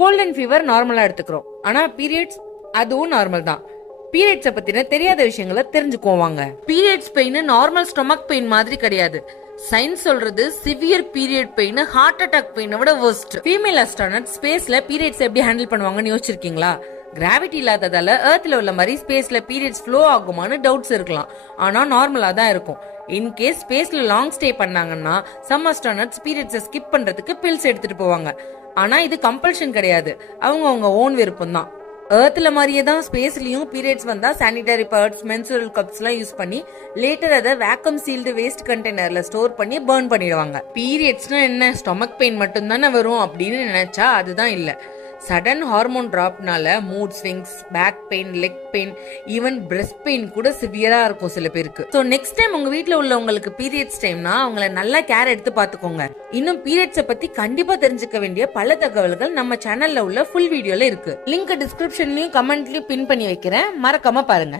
Gold and fever நார்மலா எடுத்துக்கிறோம். ஆனா பீரியட்ஸ் அதுவும் நார்மல் தான். பீரியட்ஸ பத்தின தெரியாத விஷயங்களை தெரிஞ்சுக்குவாங்க. Periods pain normal stomach pain மாதிரி கிடையாது. சயின்ஸ் சொல்றது severe period pain heart attack பெயினை விட வர்ஸ்ட். ஃபீமேல் அஸ்ட்ரானட் ஸ்பேஸ்ல பீரியட்ஸ் எப்படி ஹேண்டில் பண்ணுவாங்கன்னு யோசிச்சிருக்கீங்களா? கிராவிட்டி இல்லாததால எர்த்ல உள்ள மாதிரி ஸ்பேஸ்ல பீரியட்ஸ் ஃப்ளோ ஆகுமான்னு டவுட்ஸ் இருக்கலாம். ஆனா நார்மலா தான் இருக்கும். இன்கேஸ் ஸ்பேஸ்ல லாங் ஸ்டே பண்ணாங்கன்னா சம் அஸ்ட்ரானட்ஸ் பீரியட்ஸை ஸ்கிப் பண்றதுக்கு பில்ஸ் எடுத்துட்டு போவாங்க. ஆனா இது கம்பல்ஷன் கிடையாது, அவங்க ஓன் விருப்பம் தான். எர்த்ல மாதிரியே தான் ஸ்பேஸ்லயும் பீரியட்ஸ் வந்தா சானிடரி பேட்ஸ் மென்சுரல் கப்ஸ் எல்லாம் யூஸ் பண்ணி லேட்டர் அதை வேக்கம் சீல்டு வேஸ்ட் கண்டெய்னர்ல ஸ்டோர் பண்ணி பர்ன் பண்ணிடுவாங்க. பீரியட்ஸ்னா என்ன, ஸ்டொமக் பெயின் மட்டும் தானே வரும் அப்படின்னு நினைச்சா அதுதான் இல்ல. சடன் ஹார்மோன் டிராப்னால mood swings, back pain, leg pain, even breast pain கூட சிவியரா இருக்கும் சில பேருக்கு. ஸோ நெக்ஸ்ட் டைம் உங்க வீட்டுல உள்ளவங்களுக்கு பீரியட்ஸ் டைம்னா அவங்கள நல்லா கேர் எடுத்து பாத்துக்கோங்க. இன்னும் பீரியட்ஸை பத்தி கண்டிப்பா தெரிஞ்சுக்க வேண்டிய பல தகவல்கள் நம்ம சேனல்ல உள்ள ஃபுல் வீடியோல இருக்கு. லிங்க் டிஸ்கிரிப்ஷன்லயும் கமெண்ட்லயும் பின் பண்ணி வைக்கிறேன், மறக்காம பாருங்க.